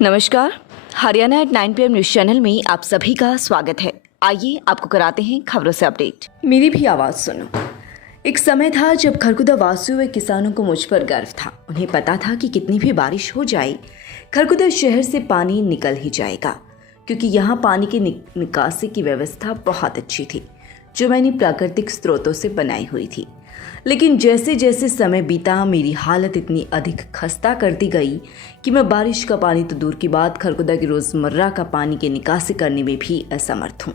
नमस्कार, Haryana at 9 PM news channel में आप सभी का स्वागत है। आइए आपको कराते हैं खबरों से अपडेट। मेरी भी आवाज़ सुनो। एक समय था जब खरकुदा वासियों व किसानों को मुझ पर गर्व था। उन्हें पता था कि कितनी भी बारिश हो जाए, खरकुदा शहर से पानी निकल ही जाएगा, क्योंकि यहाँ पानी की निकासी की व्यवस्था बहुत अच्छी थी, जो मैंने प्राकृतिक स्रोतों से बनाई हुई थी। लेकिन जैसे जैसे समय बीता, मेरी हालत इतनी अधिक खस्ता करती गई कि मैं बारिश का पानी तो दूर की बात, खरकुदा की रोज़मर्रा का पानी की निकासी करने में भी असमर्थ हूँ।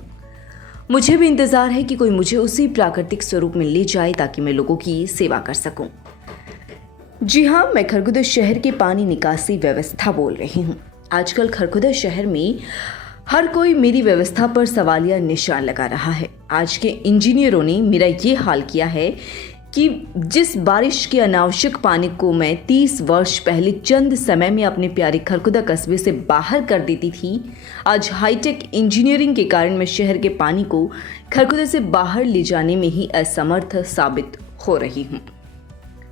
मुझे भी इंतज़ार है कि कोई मुझे उसी प्राकृतिक स्वरूप में ले जाए ताकि मैं लोगों की सेवा कर सकूं। जी हाँ, मैं खरकुदा शहर के पानी निकासी व्यवस्था बोल रही हूँ। आजकल खरकुदा शहर में हर कोई मेरी व्यवस्था पर सवालिया निशान लगा रहा है। आज के इंजीनियरों ने मेरा ये हाल किया है कि जिस बारिश के अनावश्यक पानी को मैं 30 वर्ष पहले चंद समय में अपने प्यारे खरकुदा कस्बे से बाहर कर देती थी, आज हाईटेक इंजीनियरिंग के कारण मैं शहर के पानी को खरकुदा से बाहर ले जाने में ही असमर्थ साबित हो रही हूँ।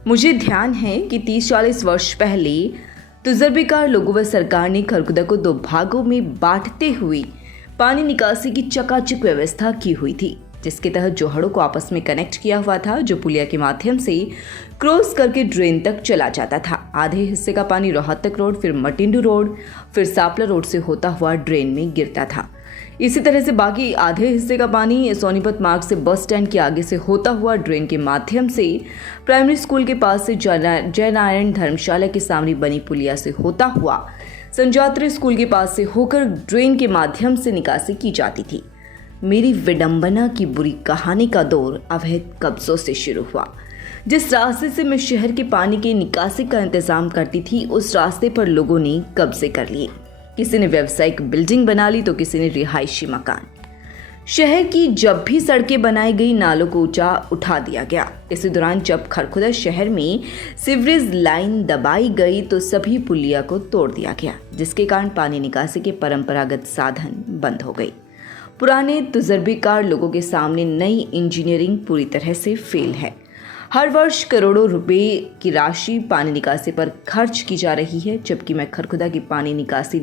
मुझे ध्यान है कि 30-40 वर्ष पहले तजुर्बेकार लोगों व सरकार ने खरकुदा को 2 भागों में बांटते हुए पानी निकासी की चकाचक व्यवस्था की हुई थी, जिसके तहत जोहड़ों को आपस में कनेक्ट किया हुआ था, जो पुलिया के माध्यम से क्रॉस करके ड्रेन तक चला जाता था। आधे हिस्से का पानी रोहतक रोड, फिर मटिंडू रोड, फिर सापला रोड से होता हुआ ड्रेन में गिरता था। इसी तरह से बाकी आधे हिस्से का पानी सोनीपत मार्ग से बस स्टैंड के आगे से होता हुआ ड्रेन के माध्यम से प्राइमरी स्कूल के पास से जयनारायण धर्मशाला के सामने बनी पुलिया से होता हुआ संजात्री स्कूल के पास से होकर ड्रेन के माध्यम से निकासी की जाती थी। मेरी विडंबना की बुरी कहानी का दौर अवैध कब्जों से शुरू हुआ। जिस रास्ते से मैं शहर के पानी की निकासी का इंतजाम करती थी, उस रास्ते पर लोगों ने कब्जे कर लिए। किसी ने व्यावसायिक बिल्डिंग बना ली तो किसी ने रिहायशी मकान। शहर की जब भी सड़कें बनाई गई, नालों को ऊंचा उठा दिया गया। इसी दौरान जब खरकुदा शहर में सीवरेज लाइन दबाई गई तो सभी पुलिया को तोड़ दिया गया, जिसके कारण पानी निकासी के परंपरागत साधन बंद हो गए। पुराने तजुर्बेकार लोगों के सामने नई इंजीनियरिंग पूरी तरह से फेल है। हर वर्ष करोड़ों रुपए की राशि पानी निकासी पर खर्च की जा रही है, जबकि मैं खरकुदा की पानी निकासी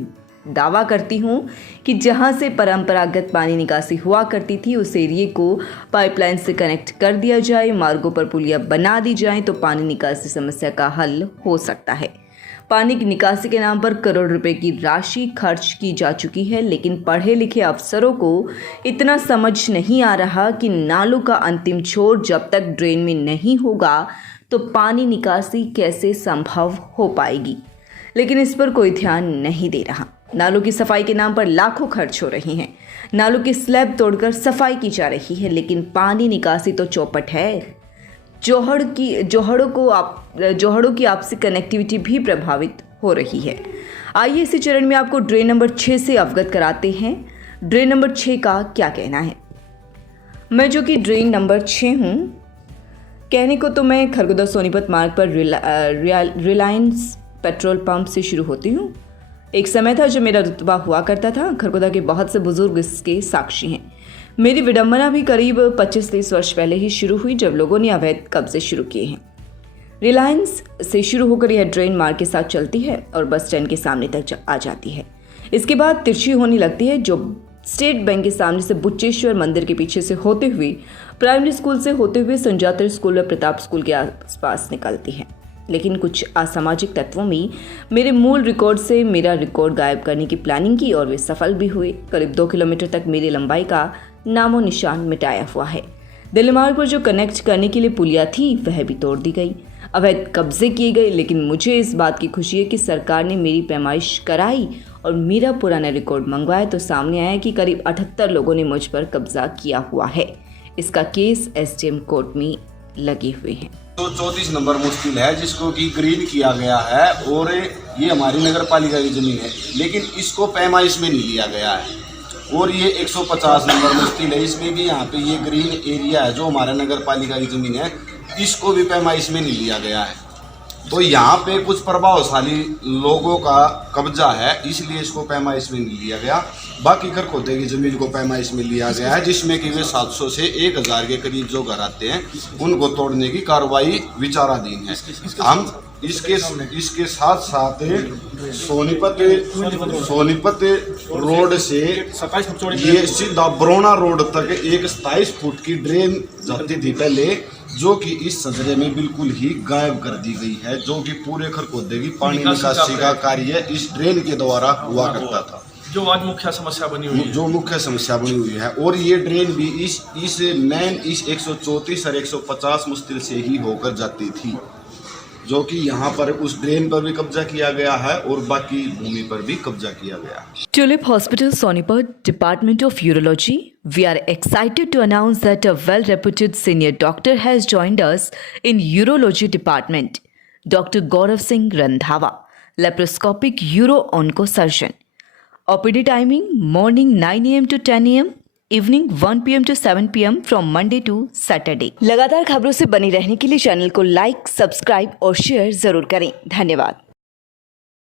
दावा करती हूँ कि जहाँ से परंपरागत पानी निकासी हुआ करती थी, उस एरिए को पाइपलाइन से कनेक्ट कर दिया जाए, मार्गों पर पुलिया बना दी जाए तो पानी निकासी समस्या का हल हो सकता है। पानी की निकासी के नाम पर करोड़ रुपए की राशि खर्च की जा चुकी है, लेकिन पढ़े लिखे अफसरों को इतना समझ नहीं आ रहा कि नालों का अंतिम छोर जब तक ड्रेन में नहीं होगा तो पानी निकासी कैसे संभव हो पाएगी। लेकिन इस पर कोई ध्यान नहीं दे रहा। नालों की सफाई के नाम पर लाखों खर्च हो रही हैं। नालों की स्लैब तोड़कर सफाई की जा रही है, लेकिन पानी निकासी तो चौपट है। जोहड़ों की आपसी कनेक्टिविटी भी प्रभावित हो रही है। आइए इसी चरण में आपको ड्रेन नंबर 6 से अवगत कराते हैं। ड्रेन नंबर 6 का क्या कहना है। मैं जो कि ड्रेन नंबर 6 हूँ, कहने को तो मैं खरकुदा सोनीपत मार्ग पर रिलायंस पेट्रोल पंप से शुरू होती हूँ। एक समय था जो मेरा रुतबा हुआ करता था। खरकुदा के बहुत से बुजुर्ग इसके साक्षी हैं। मेरी विडंबना भी करीब 25-30 वर्ष पहले ही शुरू हुई, जब लोगों ने अवैध कब्जे शुरू किए हैं। रिलायंस से शुरू होकर यह ड्रेन मार्ग के साथ चलती है और बस स्टैंड के सामने तक आ जाती है। इसके बाद तिरछी होने लगती है, जो स्टेट बैंक के सामने से बुच्चेश्वर मंदिर के पीछे से होते हुए प्राइमरी स्कूल से होते हुए संजात्री स्कूल व प्रताप स्कूल के आसपास निकलती है। लेकिन कुछ असामाजिक तत्वों में मेरे मूल रिकॉर्ड से मेरा रिकॉर्ड गायब करने की प्लानिंग की और वे सफल भी हुए। करीब 2 किलोमीटर तक मेरी लंबाई का नामो निशान मिटाया हुआ है। दिल्ली मार्ग पर जो कनेक्ट करने के लिए पुलिया थी, वह भी तोड़ दी गई। अवैध कब्जे किए गए, लेकिन मुझे इस बात की खुशी है कि सरकार ने मेरी पैमाइश कराई और मेरा पुराना रिकॉर्ड मंगवाया तो सामने आया कि करीब 78 लोगों ने मुझ पर कब्जा किया हुआ है। इसका केस एसडीएम कोर्ट में लगे हुए हैं। तो 34 नंबर मुश्किल है, जिसको कि ग्रीन किया गया है और ये हमारी नगर पालिका की जमीन है, लेकिन इसको पैमाइश में नहीं लिया गया है। और ये 150 नंबर मुश्किल है, इसमें भी यहाँ पे ये ग्रीन एरिया है जो हमारा नगर पालिका की जमीन है, इसको भी पैमाइश में नहीं लिया गया है। तो यहाँ पे कुछ प्रभावशाली लोगों का कब्जा है, इसलिए इसको पैमाइश में नहीं लिया गया। बाकी खरखोदे की जमीन को पैमाइश में लिया गया है, जिसमें कि वे 700 से 1000 के करीब जो घर आते हैं उनको तोड़ने की कार्रवाई विचाराधीन है। हम इसके साथ साथ सोनीपत रोड से ये सीधा बरौना रोड तक एक 27 फुट की ड्रेन जाती थी पहले, जो कि इस सजरे में बिल्कुल ही गायब कर दी गई है, जो कि पूरे खरखोदे की पानी निकासी का कार्य इस ड्रेन के द्वारा हुआ करता था, जो आज मुख्य समस्या बनी हुई है। जो मुख्य समस्या बनी हुई है। और ये ड्रेन भी इस मेन इस 134 और 150 मुश्किल से ही होकर जाती थी, जो कि यहाँ पर उस ड्रेन पर भी कब्जा किया गया है और बाकी भूमि पर भी कब्जा किया गया है। Tulip Hospital, Sonipat, Department of Urology. We are excited to announce that a well-reputed senior doctor has joined us in Urology Department. Dr. Gaurav Singh Randhawa, laparoscopic uro-oncosurgeon. OPD timing morning 9 a.m. to 10 a.m. Evening 1 PM to 7 PM from Monday to Saturday. लगातार खबरों से बनी रहने के लिए channel को like, subscribe और share जरूर करें। धन्यवाद।